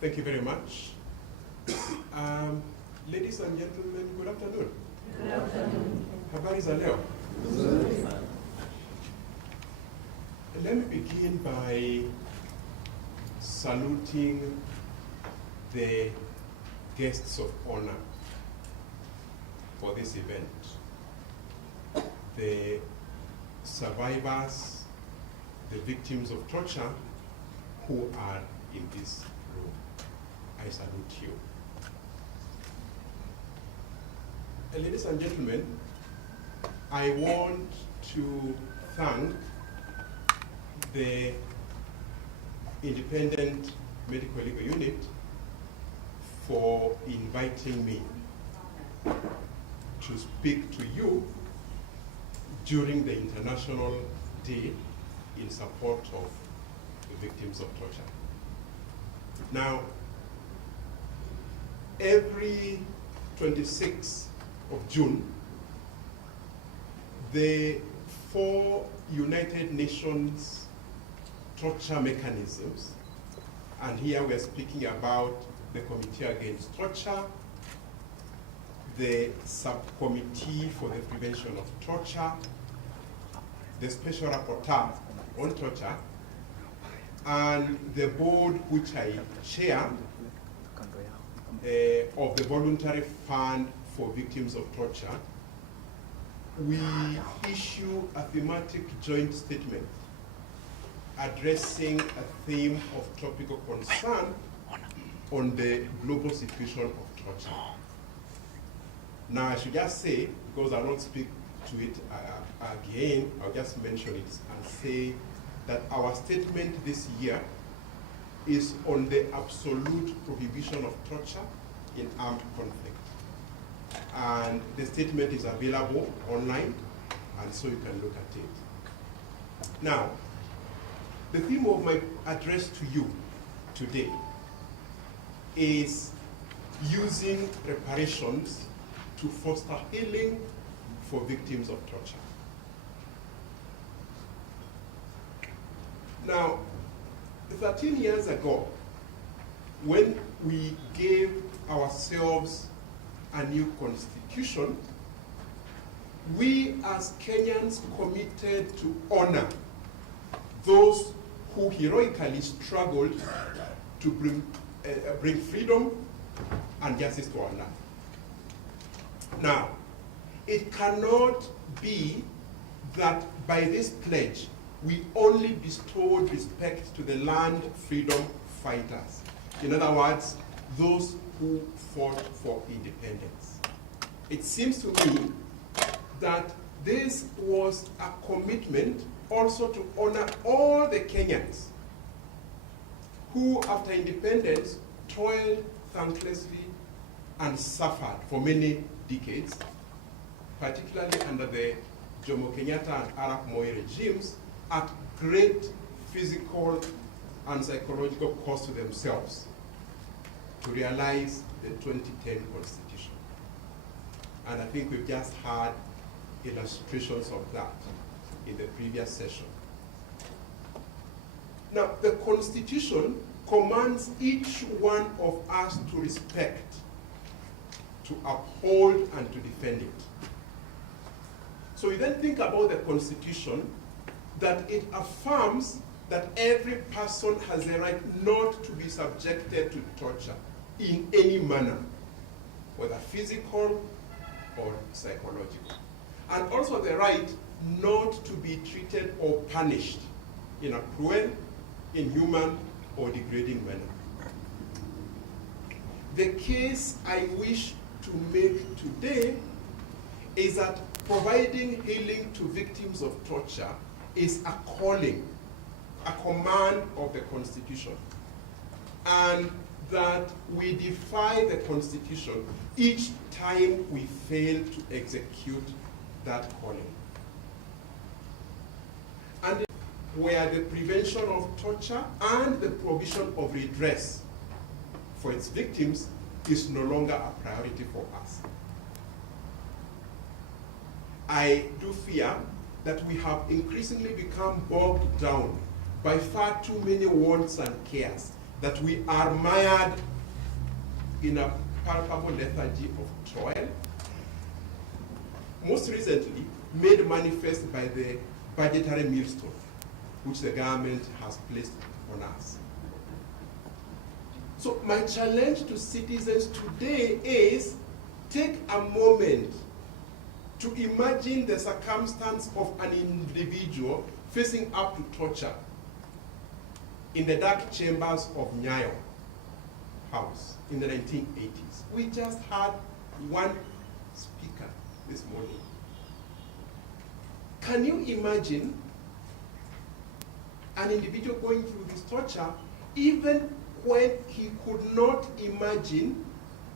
Thank you very much. Ladies and gentlemen, good afternoon. Good afternoon. Habari za leo. Let me begin by saluting the guests of honor for this event. The survivors, the victims of torture who are in this room. I salute you. Ladies and gentlemen, I want to thank the Independent Medical Legal Unit for inviting me to speak to you during the International Day in support of the victims of torture. Now, every 26th of June, the 4 United Nations torture mechanisms, and here we're speaking about the Committee Against Torture, the Subcommittee for the Prevention of Torture, the Special Rapporteur on Torture, and the board which I chair of the Voluntary Fund for Victims of Torture. We issue a thematic joint statement addressing a theme of topical concern on the global situation of torture. Now, I should just say, because I won't speak to it again, I'll just mention it and say that our statement this year is on the absolute prohibition of torture in armed conflict. And the statement is available online, and so you can look at it. Now, the theme of my address to you today is using reparations to foster healing for victims of torture. Now, 13 years ago, when we gave ourselves a new constitution, we as Kenyans committed to honor those who heroically struggled to bring freedom and justice to our land. Now, it cannot be that by this pledge we only bestowed respect to the land freedom fighters. In other words, those who fought for independence. It seems to me that this was a commitment also to honor all the Kenyans who, after independence, toiled thanklessly and suffered for many decades, particularly under the Jomo Kenyatta and Arap Moi regimes, at great physical and psychological cost to themselves to realize the 2010 Constitution. And I think we've just had illustrations of that in the previous session. Now, the Constitution commands each one of us to respect, to uphold, and to defend it. So we then think about the Constitution, that it affirms that every person has a right not to be subjected to torture in any manner, whether physical or psychological. And also the right not to be treated or punished in a cruel, inhuman, or degrading manner. The case I wish to make today is that providing healing to victims of torture is a calling, a command of the Constitution, and that we defy the Constitution each time we fail to execute that calling. And where the prevention of torture and the provision of redress for its victims is no longer a priority for us. I do fear that we have increasingly become bogged down by far too many wants and cares that we are mired in a palpable lethargy of toil, most recently made manifest by the budgetary millstone which the government has placed on us. So my challenge to citizens today is take a moment to imagine the circumstance of an individual facing up to torture in the dark chambers of Nyayo House in the 1980s. We just had one speaker this morning. Can you imagine an individual going through this torture even when he could not imagine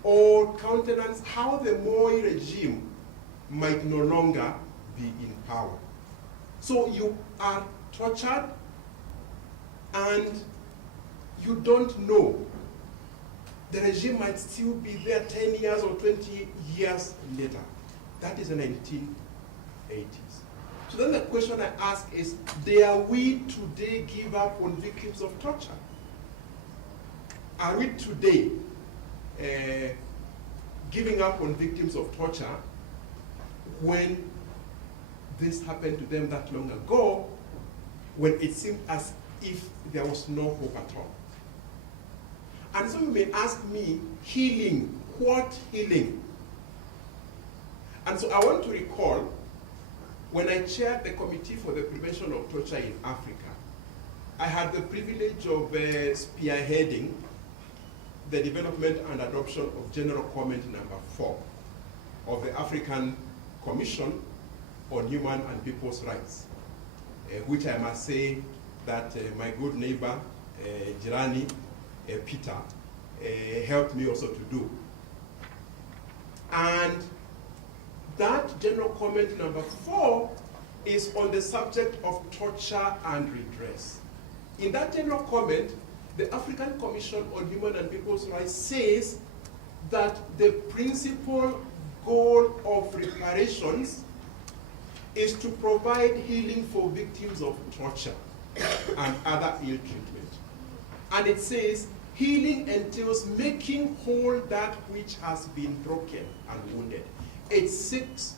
or countenance how the Moi regime might no longer be in power? So you are tortured and you don't know. The regime might still be there 10 years or 20 years later. That is the 1980s. So then the question I ask is, dare we today give up on victims of torture? Are we today giving up on victims of torture when this happened to them that long ago, when it seemed as if there was no hope at all? And so you may ask me, healing, what healing? And so I want to recall when I chaired the Committee for the Prevention of Torture in Africa, I had the privilege of spearheading the development and adoption of General Comment number 4 of the African Commission on Human and People's Rights, which I must say that my good neighbor, Jirani Peter, helped me also to do. And that General Comment number 4 is on the subject of torture and redress. In that General Comment, the African Commission on Human and People's Rights says that the principal goal of reparations is to provide healing for victims of torture and other ill treatment. And it says healing entails making whole that which has been broken and wounded. It seeks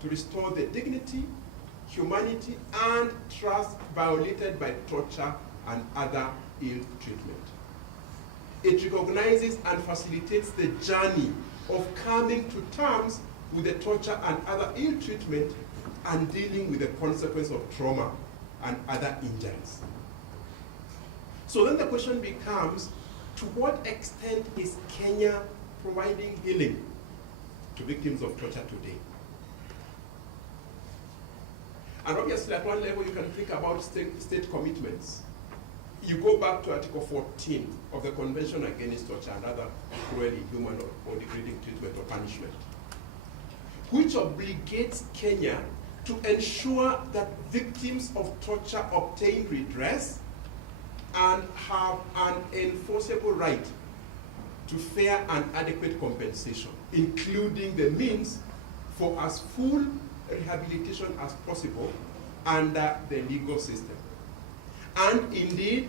to restore the dignity, humanity, and trust violated by torture and other ill treatment. It recognizes and facilitates the journey of coming to terms with the torture and other ill treatment and dealing with the consequence of trauma and other injuries. So then the question becomes, to what extent is Kenya providing healing to victims of torture today? And obviously at one level you can think about state commitments. You go back to Article 14 of the Convention Against Torture and Other Cruel, Inhuman, or Degrading Treatment or Punishment, which obligates Kenya to ensure that victims of torture obtain redress and have an enforceable right to fair and adequate compensation, including the means for as full rehabilitation as possible under the legal system. And indeed,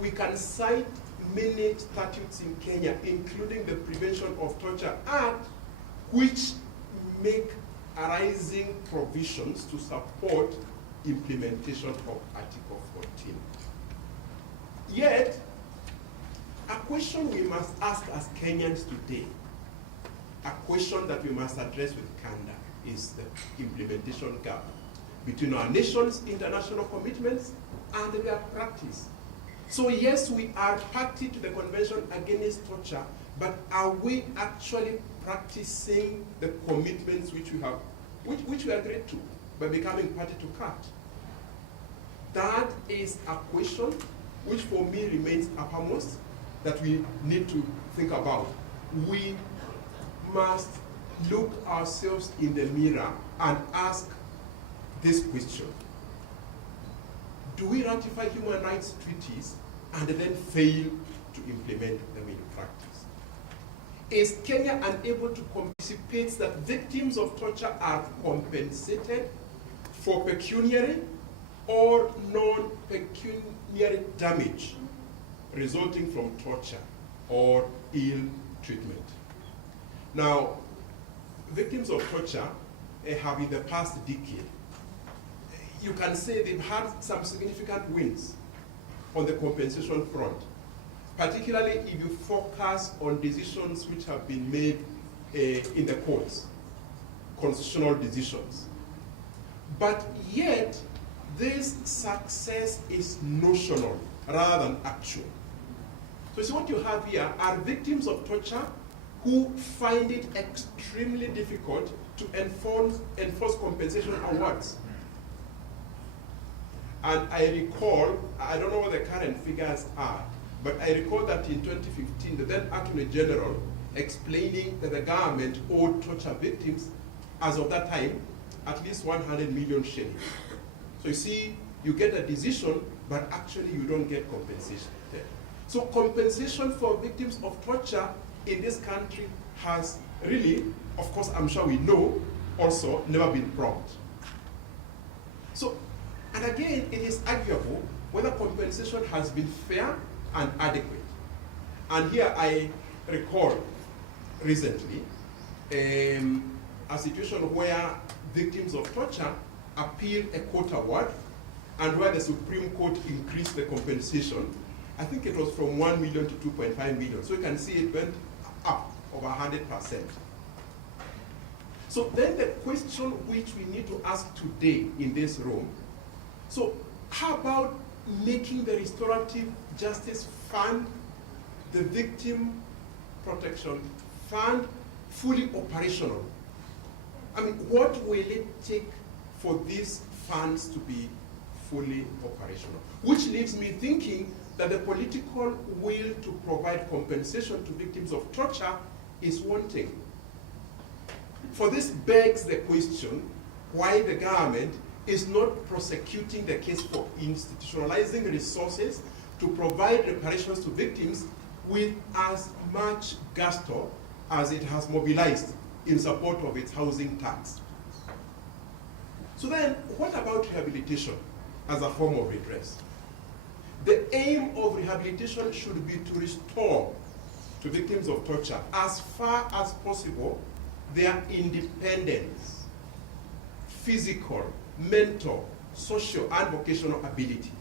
we can cite many statutes in Kenya, including the Prevention of Torture Act, which make arising provisions to support implementation of Article 14. Yet, a question we must ask as Kenyans today, a question that we must address with candor, is the implementation gap between our nation's international commitments and their practice. So yes, we are party to the Convention Against Torture, but are we actually practicing the commitments which we agreed to by becoming party to CAT? That is a question which for me remains uppermost that we need to think about. We must look ourselves in the mirror and ask this question: do we ratify human rights treaties and then fail to implement them in practice? Is Kenya unable to anticipate that victims of torture are compensated for pecuniary or non-pecuniary damage resulting from torture or ill treatment. Now, victims of torture have in the past decade, you can say they've had some significant wins on the compensation front, particularly if you focus on decisions which have been made in the courts, constitutional decisions. But yet, this success is notional rather than actual. So see what you have here are victims of torture who find it extremely difficult to enforce compensation awards. And I recall, I don't know what the current figures are, but I recall that in 2015, the then Attorney General explaining that the government owed torture victims, as of that time, at least 100 million shillings. So you see, you get a decision, but actually you don't get compensation there. So compensation for victims of torture in this country has really, of course, I'm sure we know, also never been prompt. So, and again, it is arguable whether compensation has been fair and adequate. And here I recall recently a situation where victims of torture appealed a court award and where the Supreme Court increased the compensation. I think it was from 1 million to 2.5 million. So you can see it went up over 100%. So then the question which we need to ask today in this room, so how about making the Restorative Justice Fund, the Victim Protection Fund, fully operational? I mean, what will it take for these funds to be fully operational? Which leaves me thinking that the political will to provide compensation to victims of torture is wanting. For this begs the question why the government is not prosecuting the case for institutionalizing resources to provide reparations to victims with as much gusto as it has mobilized in support of its housing tax. So then, what about rehabilitation as a form of redress? The aim of rehabilitation should be to restore to victims of torture, as far as possible, their independence, physical, mental, social, and vocational ability.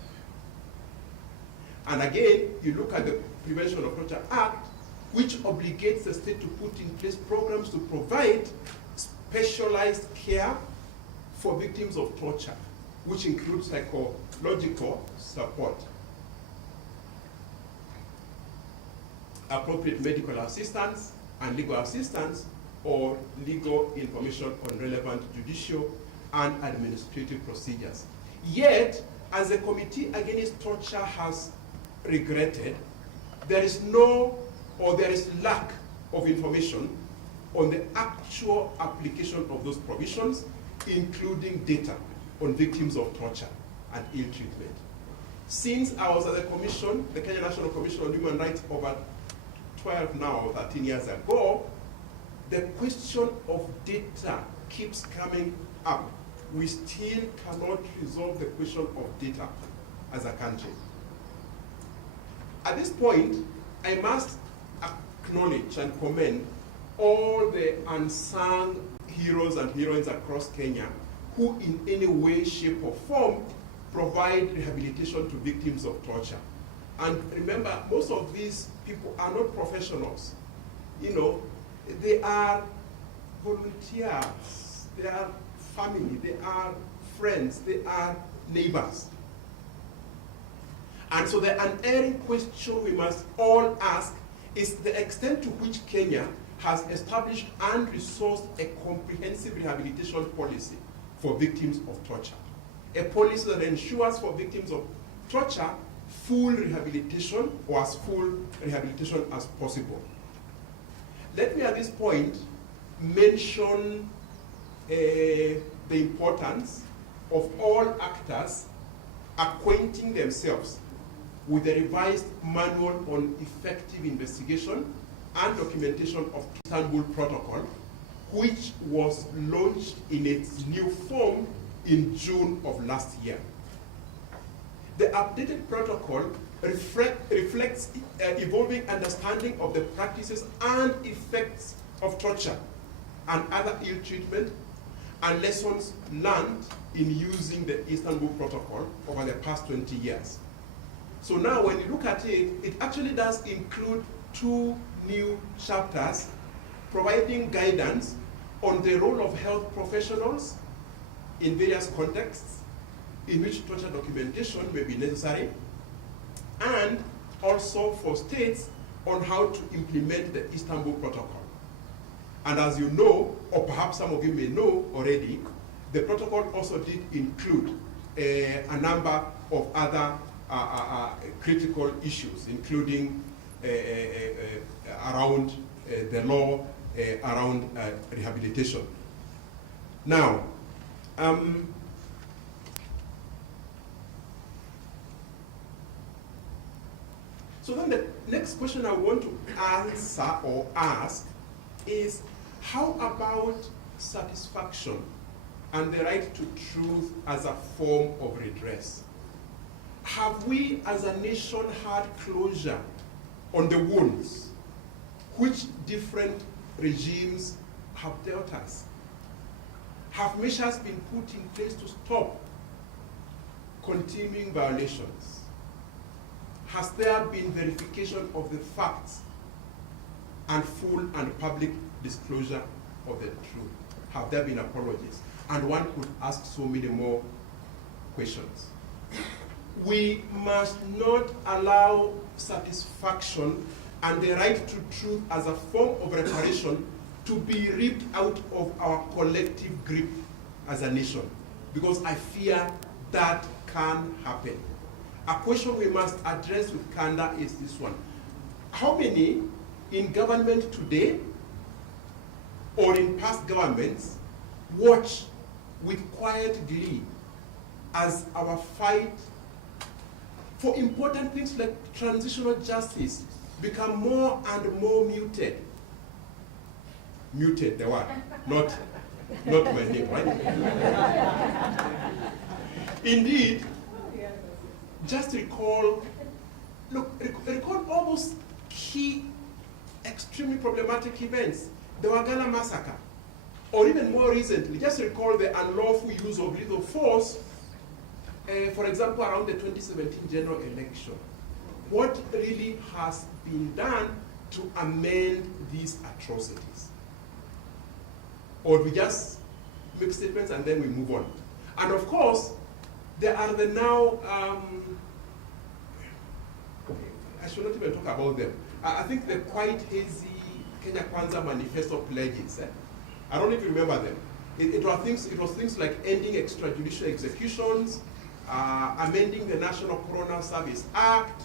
And again, you look at the Prevention of Torture Act, which obligates the state to put in place programs to provide specialized care for victims of torture, which includes psychological support, appropriate medical assistance and legal assistance, or legal information on relevant judicial and administrative procedures. Yet, as the Committee Against Torture has regretted, there is lack of information on the actual application of those provisions, including data on victims of torture and ill treatment. Since I was at the commission, the Kenya National Commission on Human Rights, over 12 now, 13 years ago, the question of data keeps coming up. We still cannot resolve the question of data as a country. At this point, I must acknowledge and commend all the unsung heroes and heroines across Kenya who in any way, shape, or form provide rehabilitation to victims of torture. And remember, most of these people are not professionals. You know, they are volunteers, they are family, they are friends, they are neighbors. And so the unerring question we must all ask is the extent to which Kenya has established and resourced a comprehensive rehabilitation policy for victims of torture. A policy that ensures for victims of torture full rehabilitation, or as full rehabilitation as possible. Let me at this point mention the importance of all actors acquainting themselves with the revised Manual on Effective Investigation and Documentation of Istanbul Protocol, which was launched in its new form in June of last year. The updated protocol reflects evolving understanding of the practices and effects of torture and other ill treatment and lessons learned in using the Istanbul Protocol over the past 20 years. So now when you look at it, it actually does include 2 new chapters providing guidance on the role of health professionals in various contexts in which torture documentation may be necessary, and also for states on how to implement the Istanbul Protocol. And as you know, or perhaps some of you may know already, the protocol also did include a number of other critical issues, including around the law around rehabilitation. Now, so then the next question I want to answer or ask is, how about satisfaction and the right to truth as a form of redress? Have we as a nation had closure on the wounds which different regimes have dealt us? Have measures been put in place to stop continuing violations? Has there been verification of the facts and full and public disclosure of the truth? Have there been apologies? And one could ask so many more questions. We must not allow satisfaction and the right to truth as a form of reparation to be ripped out of our collective grip as a nation, because I fear that can happen. A question we must address with candor is this one. How many in government today or in past governments watch with quiet glee as our fight for important things like transitional justice become more and more muted? Muted, the word, not my name, right? Indeed, just recall all those key, extremely problematic events. The Wagala massacre, or even more recently, just recall the unlawful use of lethal force, for example, around the 2017 general election. What really has been done to amend these atrocities? Or we just make statements and then we move on. And of course, there are the now, I should not even talk about them. I think the quite hazy Kenya Kwanza manifesto pledges. I don't even remember them. It was things like ending extrajudicial executions, amending the National Coroner Service Act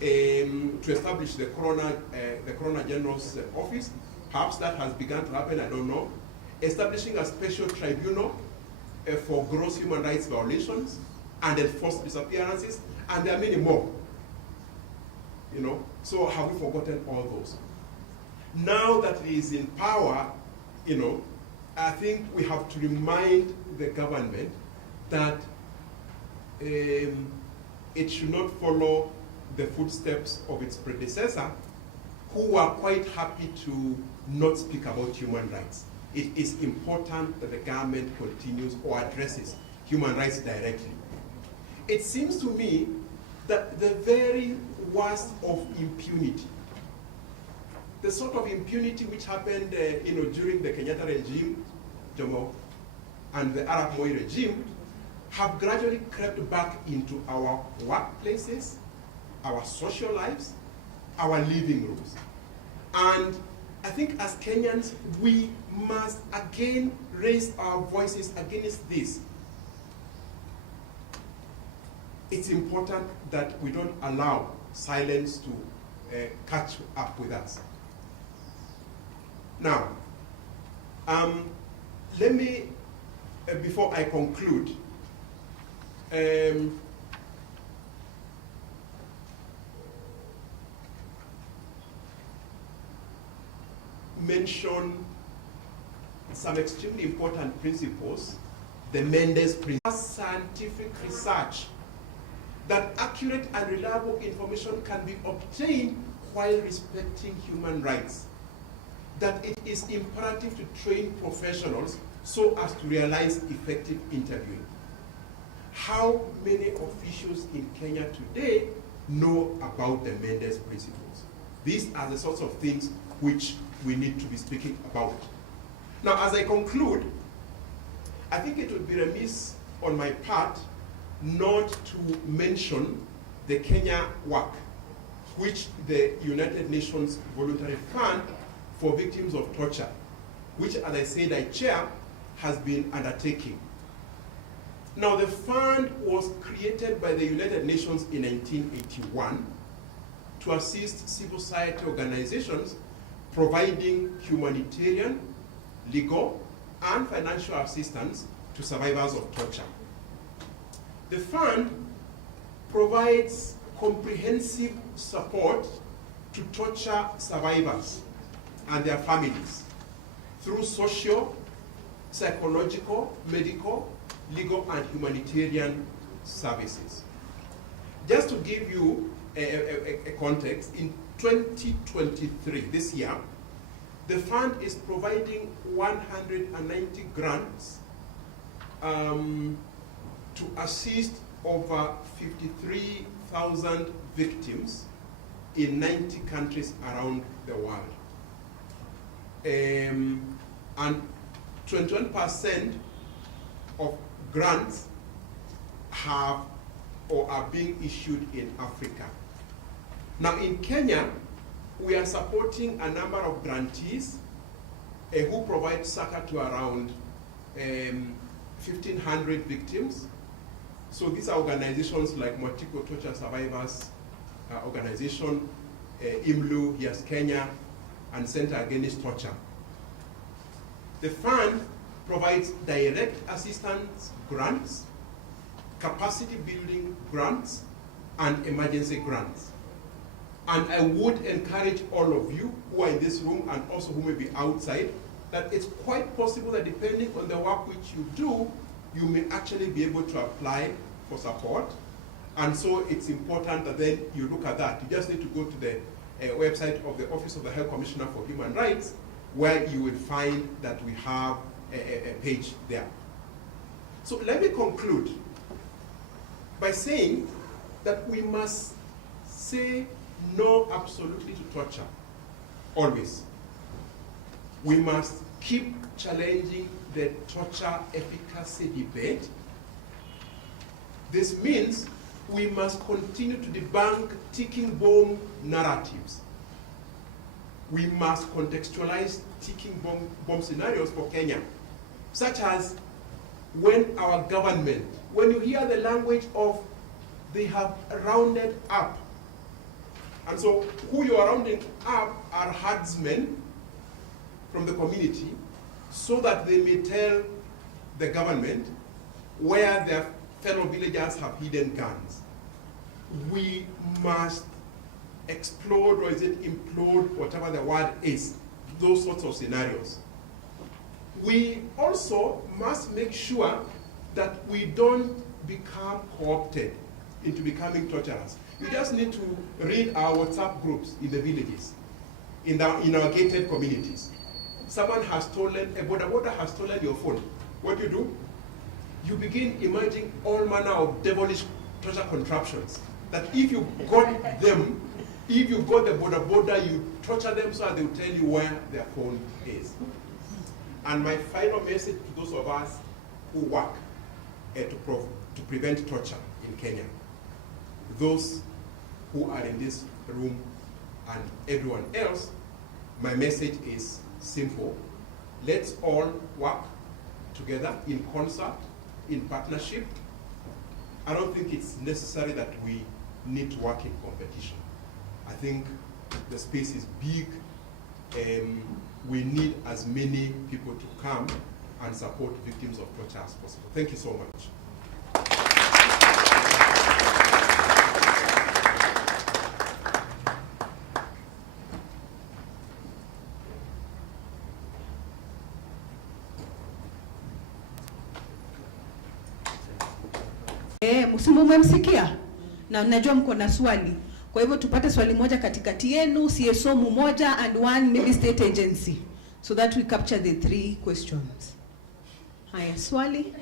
to establish the Coroner General's office. Perhaps that has begun to happen, I don't know. Establishing a special tribunal for gross human rights violations and enforced disappearances, and there are many more. You know, so have we forgotten all those? Now that he is in power, you know, I think we have to remind the government that it should not follow the footsteps of its predecessor, who were quite happy to not speak about human rights. It is important that the government continues or addresses human rights directly. It seems to me that the very worst of impunity, the sort of impunity which happened during the Kenyatta regime, Jomo, and the Arap Moi regime, have gradually crept back into our workplaces, our social lives, our living rooms. And I think as Kenyans, we must again raise our voices against this. It's important that we don't allow silence to catch up with us. Now, let me, before I conclude, mention some extremely important principles, the Mendes principle, scientific research that accurate and reliable information can be obtained while respecting human rights. That it is imperative to train professionals so as to realize effective interviewing. How many officials in Kenya today know about the Mendes principles? These are the sorts of things which we need to be speaking about. Now, as I conclude, I think it would be remiss on my part not to mention the Kenya work, which the United Nations Voluntary Fund for Victims of Torture, which, as I said, I chair, has been undertaking. Now, the fund was created by the United Nations in 1981 to assist civil society organizations providing humanitarian, legal, and financial assistance to survivors of torture. The fund provides comprehensive support to torture survivors and their families through social, psychological, medical, legal, and humanitarian services. Just to give you a context, in 2023, this year, the fund is providing 190 grants to assist over 53,000 victims in 90 countries around the world. And 21% of grants have or are being issued in Africa. Now in Kenya, we are supporting a number of grantees who provide succor to around 1,500 victims. So these are organizations like Mwatiko Torture Survivors Organization, IMLU, Yes Kenya, and Center Against Torture. The fund provides direct assistance grants, capacity building grants, and emergency grants. And I would encourage all of you who are in this room and also who may be outside that it's quite possible that depending on the work which you do, you may actually be able to apply for support. And so it's important that then you look at that. You just need to go to the website of the Office of the High Commissioner for Human Rights, where you will find that we have a page there. So let me conclude by saying that we must say no absolutely to torture, always. We must keep challenging the torture efficacy debate. This means we must continue to debunk ticking bomb narratives. We must contextualize ticking bomb scenarios for Kenya, such as when our government, when you hear the language of they have rounded up. And so who you are rounding up are herdsmen from the community so that they may tell the government where their fellow villagers have hidden guns. We must explode, or is it implode, whatever the word is, those sorts of scenarios. We also must make sure that we don't become co-opted into becoming torturers. You just need to read our WhatsApp groups in the villages, in our gated communities. Someone has stolen, a boda has stolen your phone. What do? You begin imagining all manner of devilish torture contraptions. That if you got them, if you got the boda, you torture them so that they will tell you where their phone is. And my final message to those of us who work to prevent torture in Kenya, those who are in this room and everyone else, my message is simple. Let's all work together in concert, in partnership. I don't think it's necessary that we need to work in competition. I think the space is big. We need as many people to come and support victims of torture as possible. Thank you so much. Msimu mmemsikia? Na najua mko na swali. Kwa hivyo tupate swali moja katikati yenu, CSO mmoja and one maybe state agency, so that we capture the 3 questions. Haya, swali?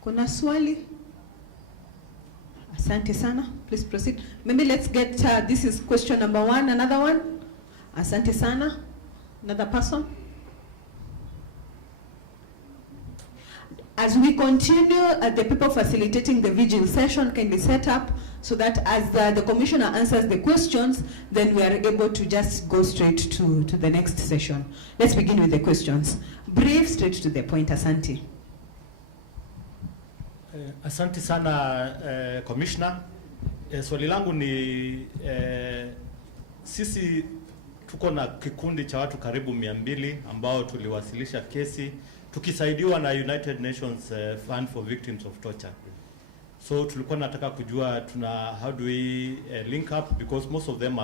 Kuna swali? Asante sana. Please proceed. Maybe let's get, this is question number 1. Another one? Asante sana. Another person? As we continue, the people facilitating the vigil session can be set up so that as the commissioner answers the questions, then we are able to just go straight to the next session. Let's begin with the questions. Brief, straight to the point. Asante. Asante sana Commissioner. Swali langu ni sisi tuko na kikundi cha watu karibu 200 ambao tuliwasilisha kesi tukisaidiwa na United Nations Fund for Victims of Torture. So tulikuwa nataka kujua how do we link up, because most of them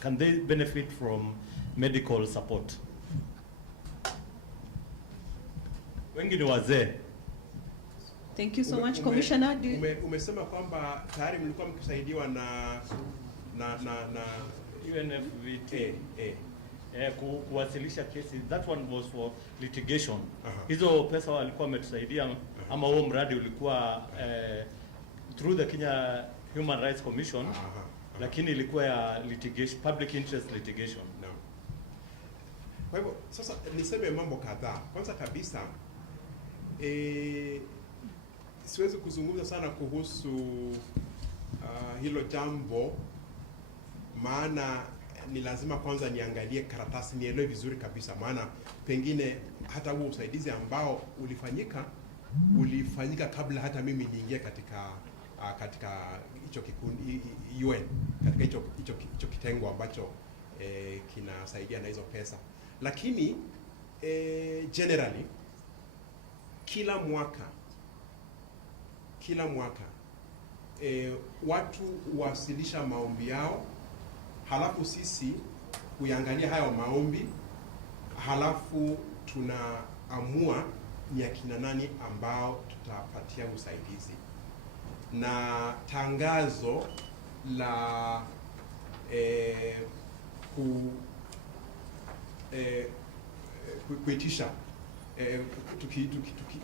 can they benefit from medical support? Wengi ni wazee. Thank you so much, Commissioner. Umesema kwamba tayari mlikuwa mkisaidiwa na UNFVT kuwasilisha kesi. That one was for litigation. Hizo pesa walikuwa wametusaidia, ama huo mradi ulikuwa through the Kenya Human Rights Commission, lakini ilikuwa ya litigation, public interest litigation. No. Kwa hivyo sasa niseme mambo kadhaa. Kwanza kabisa siwezi kuzungumza sana kuhusu hilo jambo, maana ni lazima kwanza niangalie karatasi, nielewe vizuri kabisa, maana pengine hata huo usaidizi ambao ulifanyika kabla hata mimi niingie katika hicho kikundi UN, katika hicho kitengo ambacho kinasaidia na hizo pesa. Lakini generally kila mwaka watu wasilisha maombi yao, halafu sisi kuangalia hayo maombi, halafu tunaamua ni akina nani ambao tutapatia usaidizi. Na tangazo la kuitisha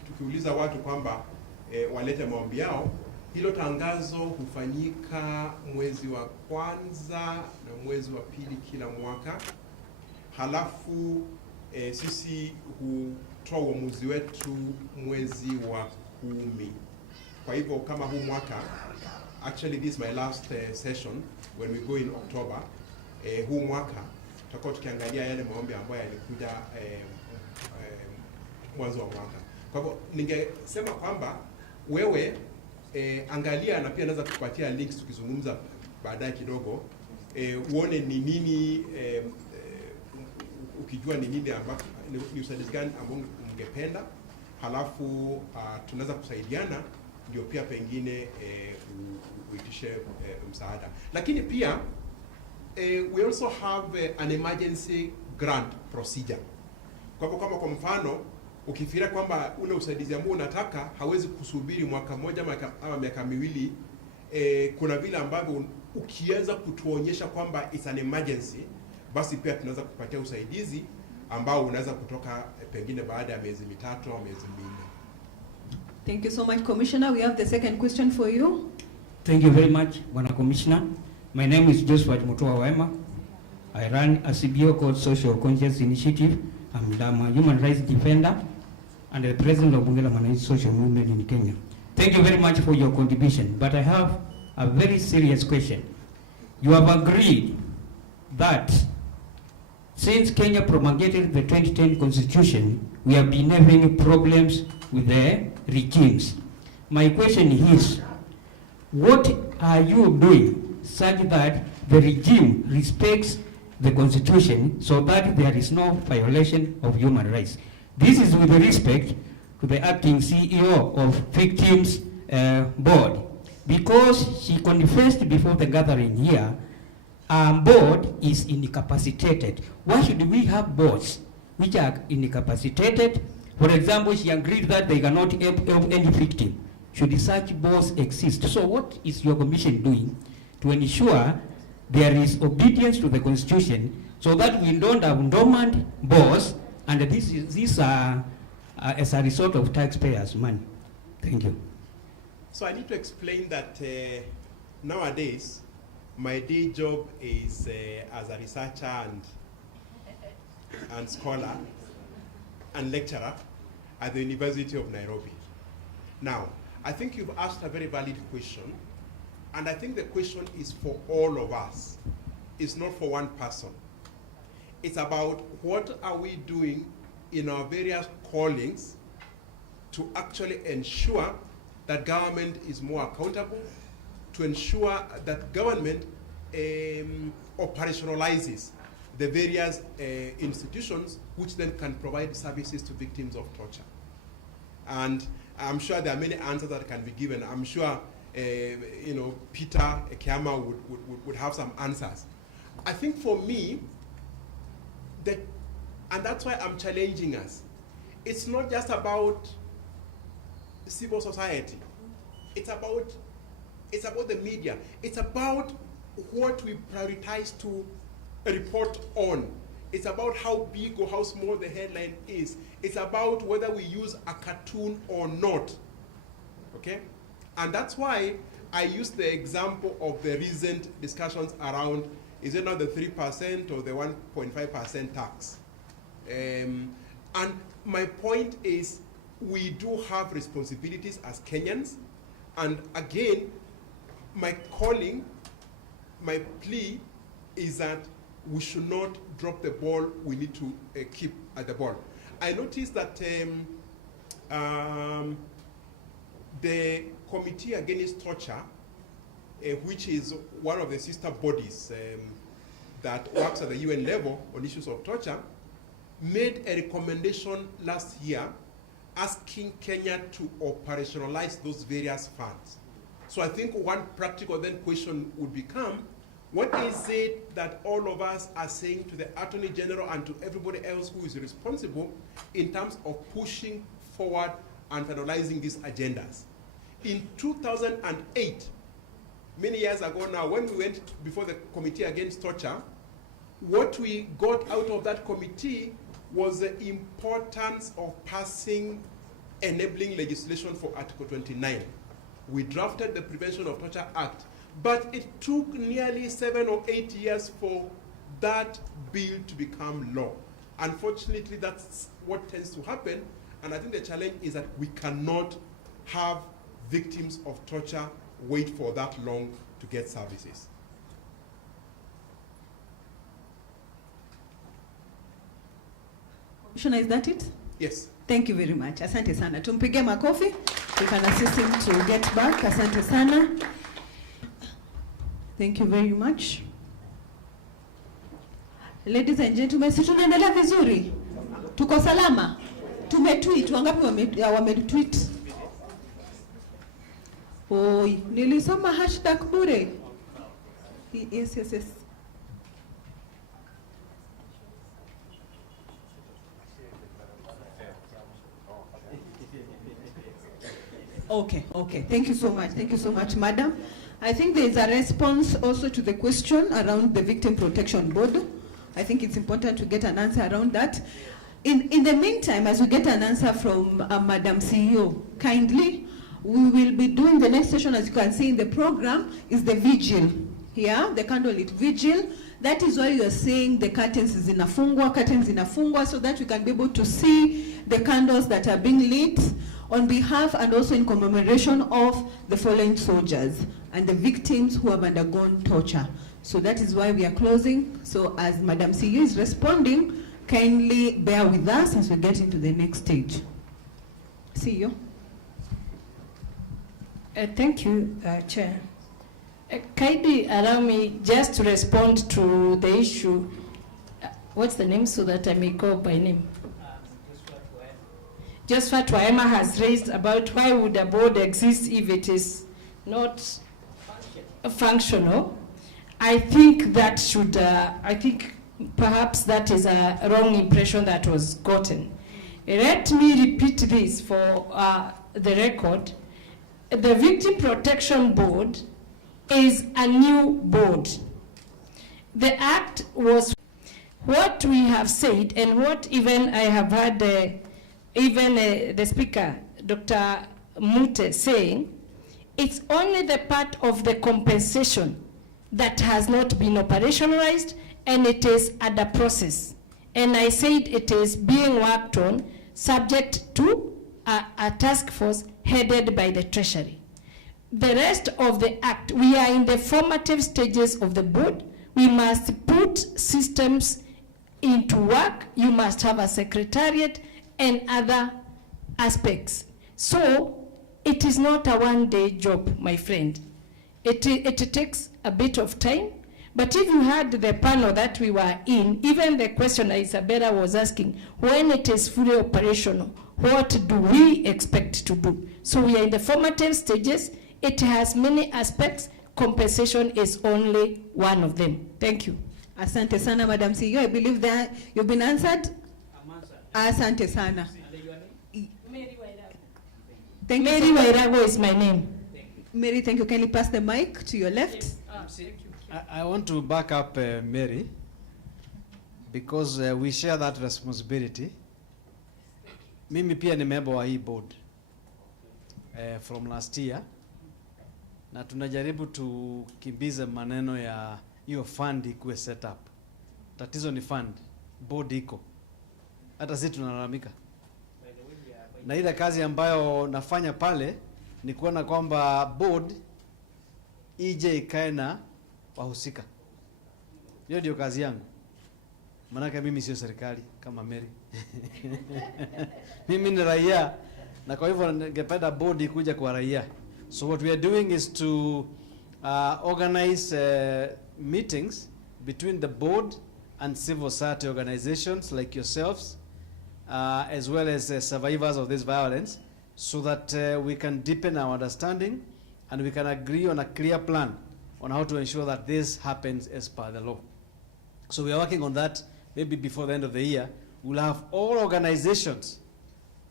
tukiuliza watu kwamba walete maombi yao, hilo tangazo hufanyika mwezi wa kwanza na mwezi wa pili kila mwaka. Halafu sisi hutoa uamuzi wetu mwezi wa 10. Kwa hivyo kama huu mwaka, actually this is my last session when we go in October, huu mwaka tutakuwa tukiangalia yale maombi ambayo yalikuja mwanzo wa mwaka. Kwa hivyo ningesema kwamba wewe angalia, na pia naweza kupatia links tukizungumza baadaye kidogo, uone ni nini, ukijua ni nini ambapo ni usaidizi gani ambao ungependa, halafu tunaweza kusaidiana, ndio pia pengine uitishe msaada. Lakini pia we also have an emergency grant procedure. Kwa hivyo kama kwa mfano ukifikiria kwamba ule usaidizi ambao unataka hawezi kusubiri mwaka mmoja ama miaka miwili, kuna vile ambavyo ukiweza kutuonyesha kwamba it's an emergency, basi pia tunaweza kupatia usaidizi ambao unaweza kutoka pengine baada ya miezi 3 au miezi 4. Thank you so much, Commissioner. We have the second question for you. Thank you very much, Bwana Commissioner. My name is Josephat Mutua Wema. I run a CBO called Social Conscience Initiative. I'm a human rights defender and the president of Bungela Mwananchi Social Movement in Kenya. Thank you very much for your contribution, but I have a very serious question. You have agreed that since Kenya promulgated the 2010 constitution, we have been having problems with the regimes. My question is, what are you doing such that the regime respects the constitution so that there is no violation of human rights? This is with respect to the acting CEO of Victims Board, because she confessed before the gathering here, board is incapacitated. Why should we have boards which are incapacitated? For example, she agreed that they cannot help any victim. should such boards exist? So what is your commission doing to ensure there is obedience to the Constitution so that we don't have dormant boards, and these are as a result of taxpayers' money? Thank you. So I need to explain that nowadays, my day job is as a researcher and scholar and lecturer at the University of Nairobi. Now, I think you've asked a very valid question, and I think the question is for all of us. It's not for one person. It's about what are we doing in our various callings to actually ensure that government is more accountable, to ensure that government operationalizes the various institutions which then can provide services to victims of torture. And I'm sure there are many answers that can be given. I'm sure Peter Kiama would have some answers. I think for me, and that's why I'm challenging us, it's not just about civil society. It's about the media. It's about what we prioritize to report on. It's about how big or how small the headline is. It's about whether we use a cartoon or not. Okay? And that's why I use the example of the recent discussions around, is it not the 3% or the 1.5% tax? And my point is, we do have responsibilities as Kenyans. And again, my calling, my plea is that we should not drop the ball. We need to keep at the ball. I noticed that the Committee Against Torture, which is one of the sister bodies that works at the UN level on issues of torture, made a recommendation last year asking Kenya to operationalize those various funds. So I think one practical then question would become, what is it that all of us are saying to the Attorney General and to everybody else who is responsible in terms of pushing forward and finalizing these agendas? In 2008, many years ago now, when we went before the Committee Against Torture, what we got out of that committee was the importance of passing enabling legislation for Article 29. We drafted the Prevention of Torture Act, but it took nearly 7 or 8 years for that bill to become law. Unfortunately, that's what tends to happen, and I think the challenge is that we cannot have victims of torture wait for that long to get services. Commissioner, is that it? Yes. Thank you very much. Asante sana. Tumpige makofi. We can assist him to get back. Asante sana. Thank you very much. Ladies and gentlemen, si tunaendelea vizuri? Tuko salama? Tumetweet. Wangapi wametweet? Oi, nilisoma hashtag bure. Yes. Okay. Thank you so much, madam. I think there is a response also to the question around the Victim Protection Board. I think it's important to get an answer around that. In the meantime, as we get an answer from Madam CEO, kindly, we will be doing the next session, as you can see in the program, is the vigil. Here, the candlelit vigil. That is why you are saying the curtains zinafungwa, so that we can be able to see the candles that are being lit on behalf and also in commemoration of the fallen soldiers and the victims who have undergone torture. So that is why we are closing. So as Madam CEO is responding, kindly bear with us as we get into the next stage. CEO. Thank you, Chair. Kindly allow me just to respond to the issue. What's the name so that I may call by name? Josphat Waema has raised about why would a board exist if it is not functional. I think that should, I think perhaps that is a wrong impression that was gotten. Let me repeat this for the record. the Victim Protection Board is a new board. The act was what we have said, and what even I have heard the speaker, Dr. Mute, saying, it's only the part of the compensation that has not been operationalized, and it is under process. And I said it is being worked on, subject to a task force headed by the Treasury. The rest of the act, we are in the formative stages of the board. We must put systems into work. You must have a secretariat and other aspects. So it is not a one-day job, my friend. It takes a bit of time. But if you had the panel that we were in, even the question Isabella was asking, when it is fully operational, what do we expect to do? So we are in the formative stages. It has many aspects. Compensation is only one of them. Thank you. Asante sana, Madam CEO. I believe that you've been answered. Asante sana. Mary Wairago. Thank Mary you. Wairago is my name. Mary, thank you. Can you pass the mic to your left? I want to back up Mary, because we share that responsibility. Mimi pia ni member wa hii board from last year, na tunajaribu tukimbize maneno ya hiyo fund ikuwe set up. Tatizo ni fund, board iko. Hata sisi tunalalamika. Na ile kazi ambayo nafanya pale ni kuona kwamba board ije ikae na wahusika. Hiyo ndio kazi yangu. Manake mimi sio serikali kama Mary. Mimi ni raia, na kwa hivyo ningependa board kuja kwa raia. So what we are doing is to organize meetings between the board and civil society organizations like yourselves, as well as survivors of this violence, so that we can deepen our understanding and we can agree on a clear plan on how to ensure that this happens as per the law. So we are working on that. Maybe before the end of the year, we'll have all organizations,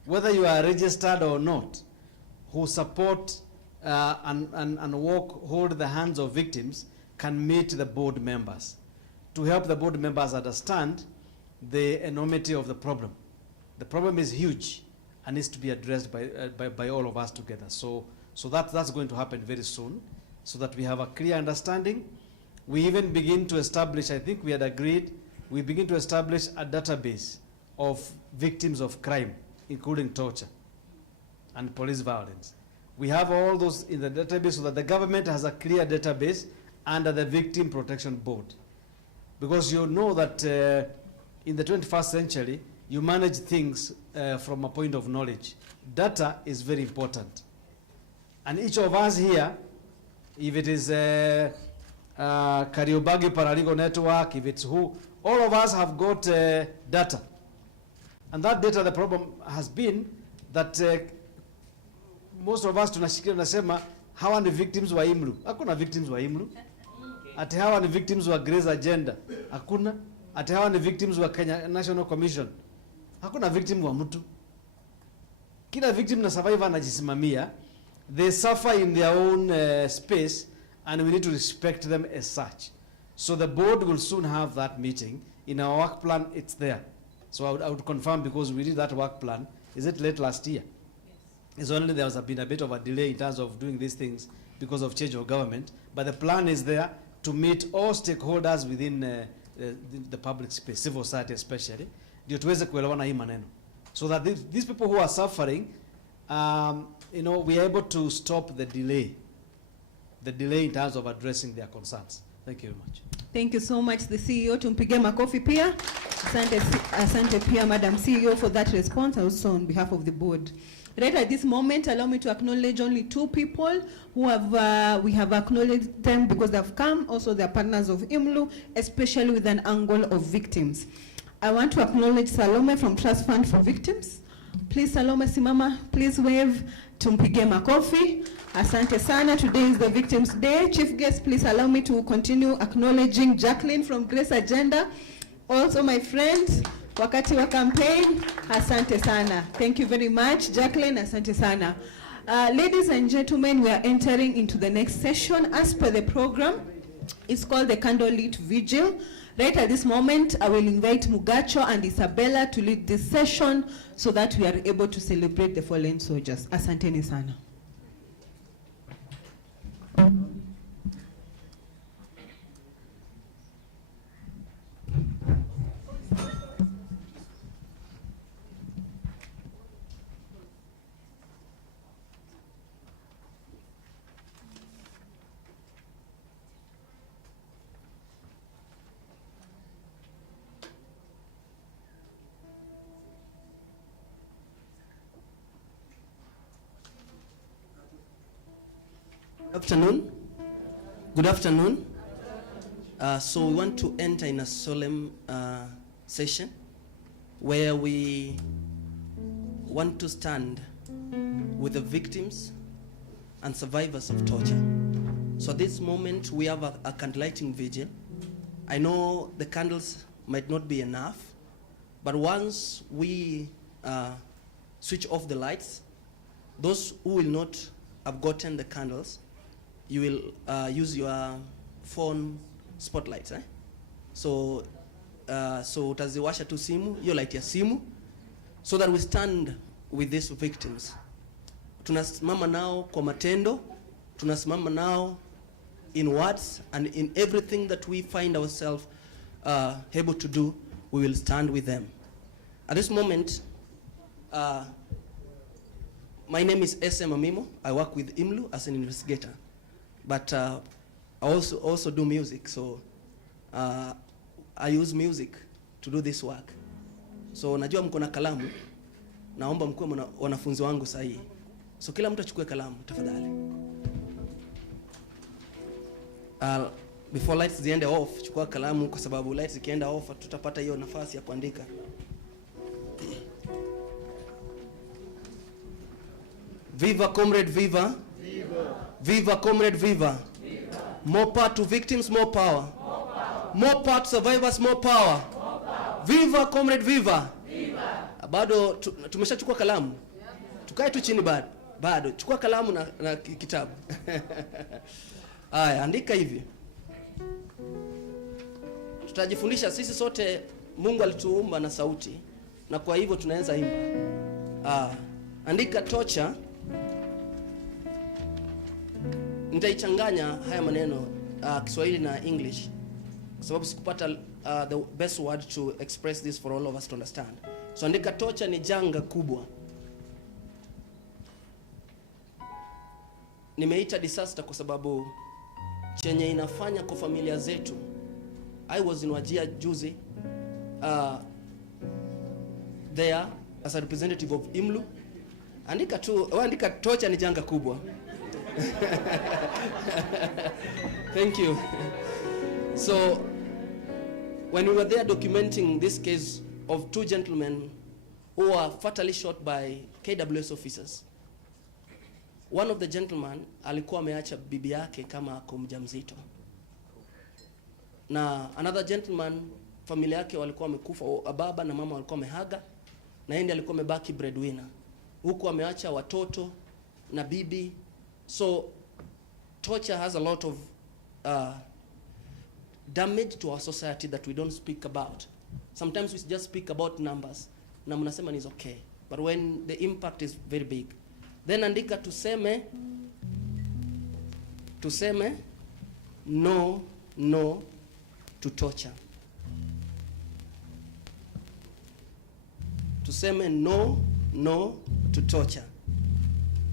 whether you are registered or not, who support and hold the hands of victims, can meet the board members to help the board members understand the enormity of the problem. The problem is huge and needs to be addressed by all of us together. So that's going to happen very soon, so that we have a clear understanding. We even begin to establish, I think we had agreed, we begin to establish a database of victims of crime, including torture and police violence. We have all those in the database so that the government has a clear database under the Victim Protection Board. Because you know that in the 21st century, you manage things from a point of knowledge. Data is very important. And each of us here, if it is Kariobangi Paralegal Network, if it's who, all of us have got data. And that data, the problem has been that most of us tunashikilia nasema hawa ni victims wa IMLU. Hakuna victims wa IMLU. Ati hawa ni victims wa Grace Agenda. Hakuna. Ati hawa ni victims wa Kenya National Commission. Hakuna victim wa mtu. Kila victim na survivor anajisimamia. They suffer in their own space, and we need to respect them as such. So the board will soon have that meeting. In our work plan, it's there. So I would confirm, because we did that work plan. Is it late last year? It's only there has been a bit of a delay in terms of doing these things because of change of government. But the plan is there to meet all stakeholders within the public space, civil society especially, ndio tuweze kuelewana hii maneno. So that these people who are suffering, we are able to stop the delay in terms of addressing their concerns. Thank you very much. Thank you so much, the CEO. Tumpige makofi pia. Asante pia, Madam CEO, for that response, also on behalf of the board. Right at this moment, allow me to acknowledge only two people who have, we have acknowledged them because they have come. Also, they are partners of IMLU, especially with an angle of victims. I want to acknowledge Salome from Trust Fund for Victims. Please, Salome simama, please wave. Tumpige makofi. Asante sana. Today is the Victims Day. Chief guest, please allow me to continue acknowledging Jacqueline from Grace Agenda. Also my friend, wakati wa campaign. Asante sana. Thank you very much, Jacqueline. Asante sana. Ladies and gentlemen, we are entering into the next session as per the program. It's called the Candlelit Vigil. Right at this moment, I will invite Mugacho and Isabella to lead this session so that we are able to celebrate the fallen soldiers. Asanteni sana. Afternoon. Good afternoon. So we want to enter in a solemn session where we want to stand with the victims and survivors of torture. So at this moment we have a candlelighting vigil. I know the candles might not be enough, but once we switch off the lights, those who will not have gotten the candles, you will use your phone spotlights, eh? So utaziwasha tu simu, hiyo light ya simu, so that we stand with these victims. Tunasimama nao kwa matendo, tunasimama nao in words, and in everything that we find ourselves able to do, we will stand with them. At this moment, my name is SM Amimo. I work with IMLU as an investigator. But I also do music, so I use music to do this work. So najua mko na kalamu, naomba mkuwe wanafunzi wangu sahihi. So kila mtu achukue kalamu tafadhali. Before lights ziende off, chukua kalamu kwa sababu lights zikienda off tutapata hiyo nafasi ya kuandika. Viva comrade, viva. Viva comrade, viva. More power to victims, more power. More power to survivors, more power. Viva comrade, viva. Bado tumeshachukua kalamu. Tukae tu chini bado. Chukua kalamu na kitabu. Haya, andika hivi. Tutajifundisha sisi sote, Mungu alituumba na sauti, na kwa hivyo tunaanza imba. Andika torture. Nitaichanganya haya maneno Kiswahili na English kwa sababu sikupata the best word to express this for all of us to understand. So andika torture ni janga kubwa. Nimeita disaster kwa sababu chenye inafanya kwa familia zetu. I was in Wajir juzi there as a representative of IMLU. Andika torture ni janga kubwa. Thank you. So when we were there documenting this case of two gentlemen who were fatally shot by KWS officers, one of the gentlemen alikuwa ameacha bibi yake kama ako mjamzito, na another gentleman familia yake walikuwa wamekufa, baba na mama walikuwa wamehaga, na yeye alikuwa amebaki breadwinner, huku ameacha watoto na bibi. So torture has a lot of damage to our society that we don't speak about. Sometimes we just speak about numbers na mnasema is okay, but when the impact is very big, then andika tuseme no to torture. Tuseme no to torture.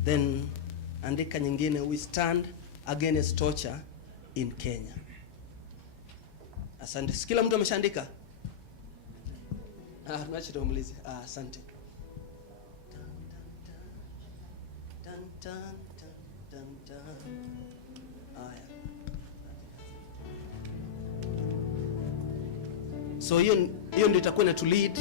Then andika nyingine, we stand against torture in Kenya. Asante. Kila mtu ameshaandika? Tuache tumulize. Asante. So hiyo ndio itakuwa na to lead.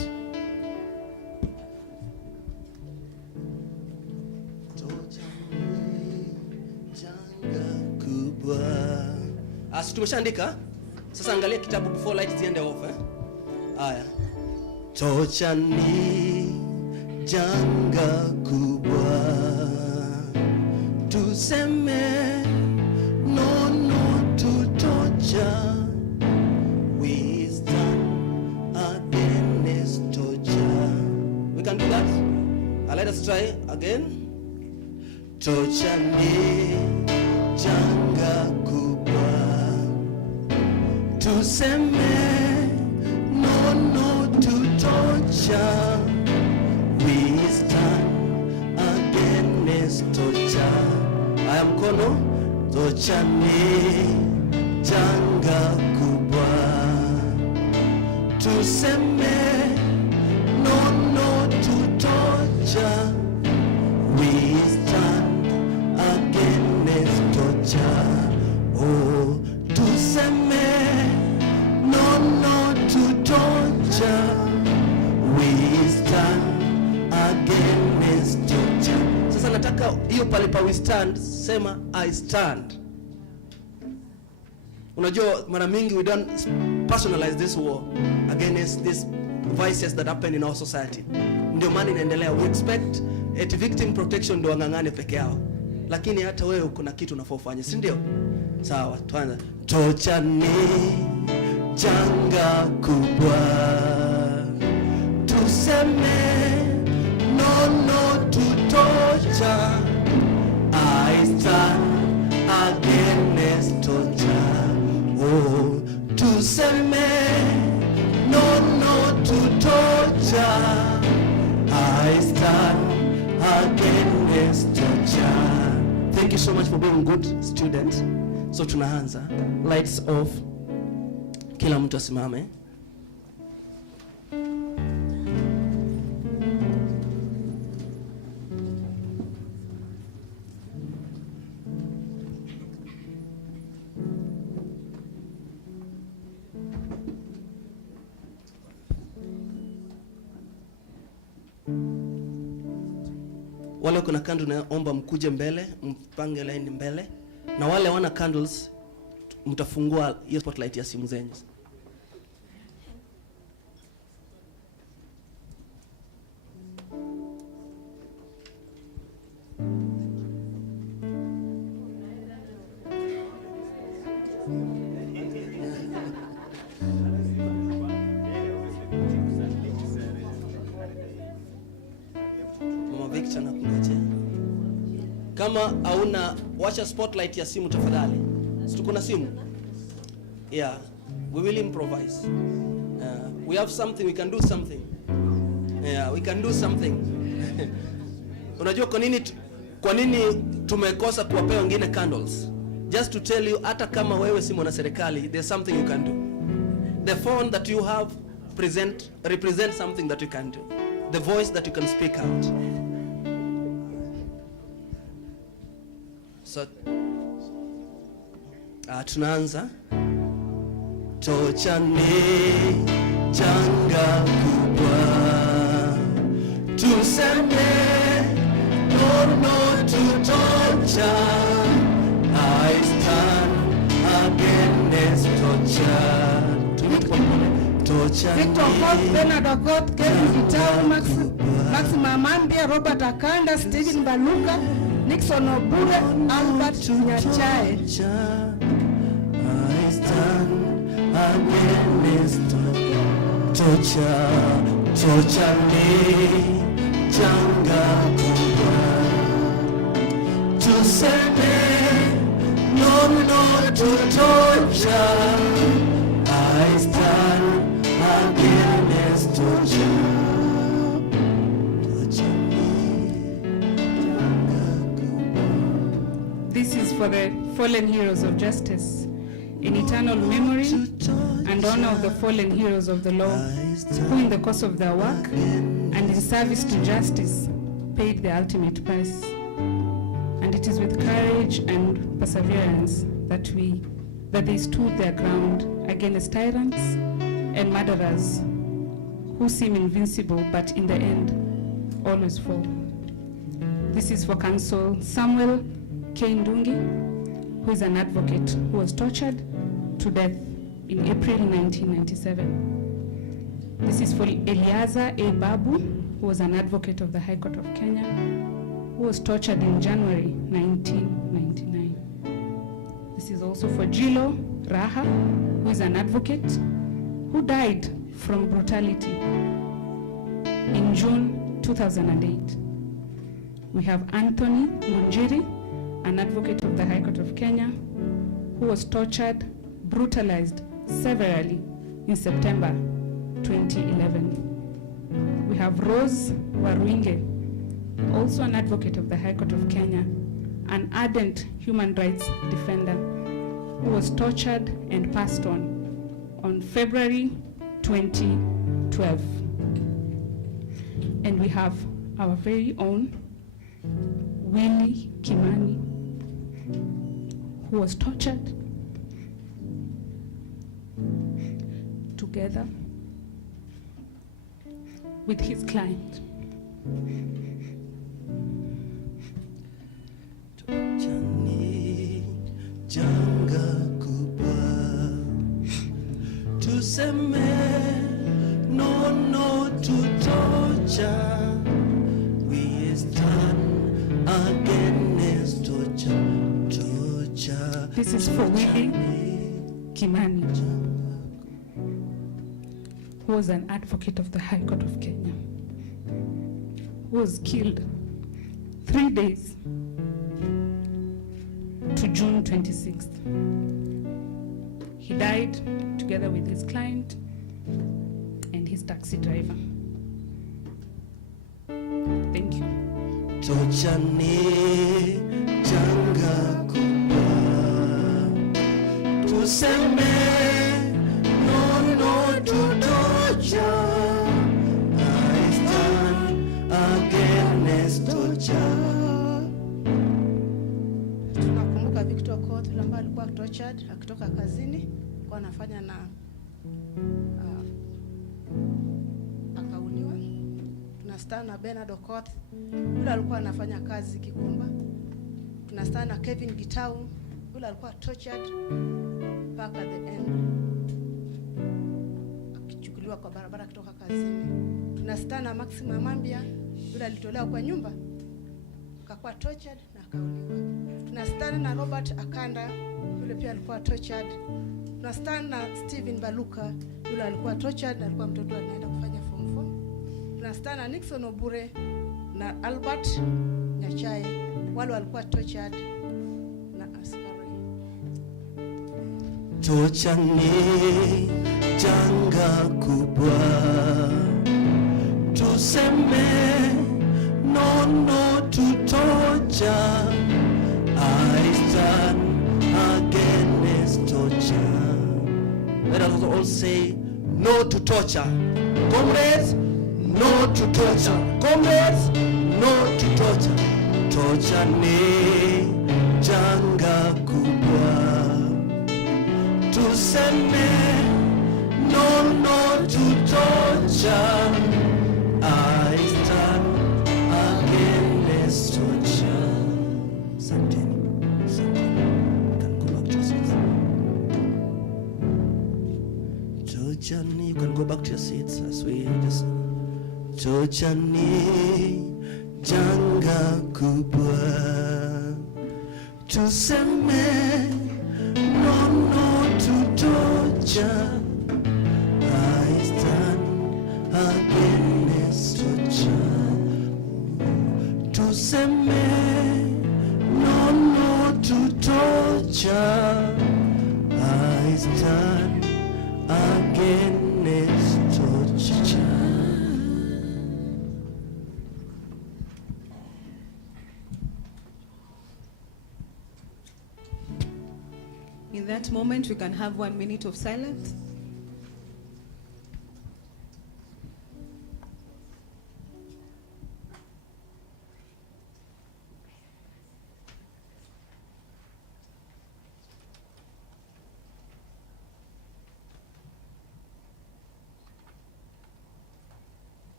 Tumeshaandika. Sasa angalia kitabu before lights ziende off, eh? Haya. Torture ni janga kubwa. tuseme no, no to torture. We stand against torture. We can do that. Let us try again. Torture ni janga kubwa. Tuseme no, no to torture. We stand against torture. I am Kono. Torture ni janga kubwa. Tuseme no, no to torture. We stand against torture. Oh, tuseme no, no to torture. We stand against torture. Sasa nataka hiyo pale pa we stand, sema I stand. Unajua mara mingi we don't personalize this war against these vices that happen in our society. Ndio maana inaendelea. We expect at victim protection ndio wangangane peke yao. Lakini hata wewe kuna kitu unafaa ufanye, si ndio? Sawa, tuanze. Torture ni janga kubwa. Tuseme no, no to torture. I stand against torture. Oh, tuseme no, no to torture. I stand against torture. Thank you so much for being good students. So tunaanza. Lights off. Kila mtu asimame. Wale kuna candle naomba mkuje mbele, mpange line mbele. Na wale wana candles mtafungua hiyo spotlight ya simu zenyu. Mama Victor na kungoje. Kama hauna, washa spotlight ya simu tafadhali. Tuko na simu? Yeah, we will improvise. We have something, we can do something. Yeah, we can do something. Unajua kwa nini tumekosa kuwapea wengine candles? Just to tell you, hata kama wewe si mwana serikali, there's something you can do. The phone that you have represent something that you can do. The voice that you can speak out. So tunaanza. Torture ni janga kubwa. Tuseme no, no to torture. I stand against torture. Torture Victor Ford, Bernard Okot, Kevin Vitao, Maxim Amambia, Robert Akanda, Stephen Baluka, Nixon Obure, Albert Nyachae. I stand against torture. Torture ni janga kubwa. Tuseme no, no to torture. I stand against torture. This is for the fallen heroes of justice, in eternal memory and honor of the fallen heroes of the law, who in the course of their work and in service to justice paid the ultimate price. And it is with courage and perseverance that they stood their ground against tyrants and murderers who seem invincible but in the end always fall. This is for Counsel Samuel K. Ndungi, who is an advocate who was tortured to death in April 1997. This is for Eliaza A. Babu, who was an advocate of the High Court of Kenya. who was tortured in January 1999. This is also for Jilo Raha, who is an advocate, who died from brutality in June 2008. We have Anthony Munjiri, an advocate of the High Court of Kenya, who was tortured, brutalized severally in September 2011. We have Rose Waruinge, also an advocate of the High Court of Kenya, an ardent human rights defender, who was tortured and passed on February 2012. And we have our very own Willie Kimani, who was tortured together with his client. Jani janga kubwa, tuseme no to torture. We stand against torture. This is for Willie Kimani, who was an advocate of the High Court of Kenya, who was killed 3 days to June 26th. He died together with his client and his taxi driver. Thank you. Torture ni janga kubwa, tuseme no to torture. I stand against torture. Tunakumbuka Victor Koth yule ambaye alikuwa tortured akitoka kazini, kwa anafanya na akauniwa. Tunastana na Bernard Okoth yule alikuwa anafanya kazi Kikumba. Tunastana na Kevin Gitau yule alikuwa tortured mpaka the end, akichukuliwa kwa barabara kutoka kazini. Tunastana na Maxim Amambia yule alitolewa kwa nyumba akakuwa tortured na akauliwa. Tunastana na Robert Akanda yule pia alikuwa tortured. Tunastana na Stephen Baluka yule alikuwa tortured na alikuwa mtoto anaenda kufanya form 4. Tunastana na Nixon Obure na Albert Nyachae wale walikuwa tortured na askari. Torture ni janga kubwa, tuseme no to torture. I stand against torture. Let us all say no to torture. Comrades, no to torture. Comrades, no to torture. Torture ni janga kubwa, tuseme no to torture. I stand against torture. Something. Can go back to your seats. Torture ni, you can go back to your seats as we just. Torture ni janga kubwa, tuseme no to torture. I stand against torture. Tuseme no to torture. I stand against torture. In that moment, we can have 1 minute of silence.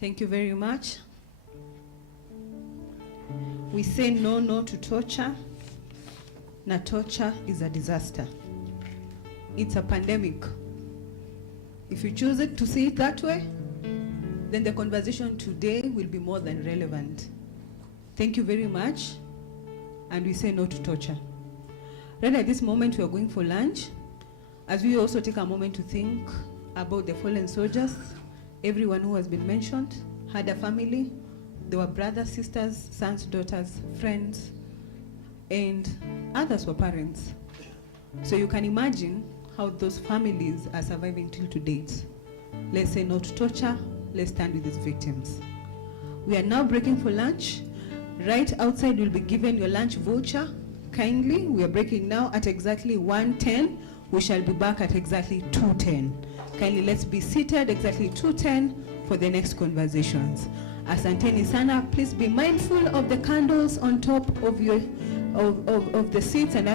Thank you very much. We say no to torture. Na torture is a disaster. It's a pandemic. If you choose it to see it that way, then the conversation today will be more than relevant. Thank you very much, and we say no to torture. Right at this moment, we are going for lunch, as we also take a moment to think about the fallen soldiers. Everyone who has been mentioned had a family. There were brothers, sisters, sons, daughters, friends, and others were parents. So you can imagine how those families are surviving till to date. Let's say no to torture. Let's stand with these victims. We are now breaking for lunch. Right outside, you'll be given your lunch voucher. Kindly, we are breaking now at exactly 1:10. We shall be back at exactly 2:10. Kindly, let's be seated exactly 2:10 for the next conversations. Asanteni sana. Please be mindful of the candles on top of your of the seats and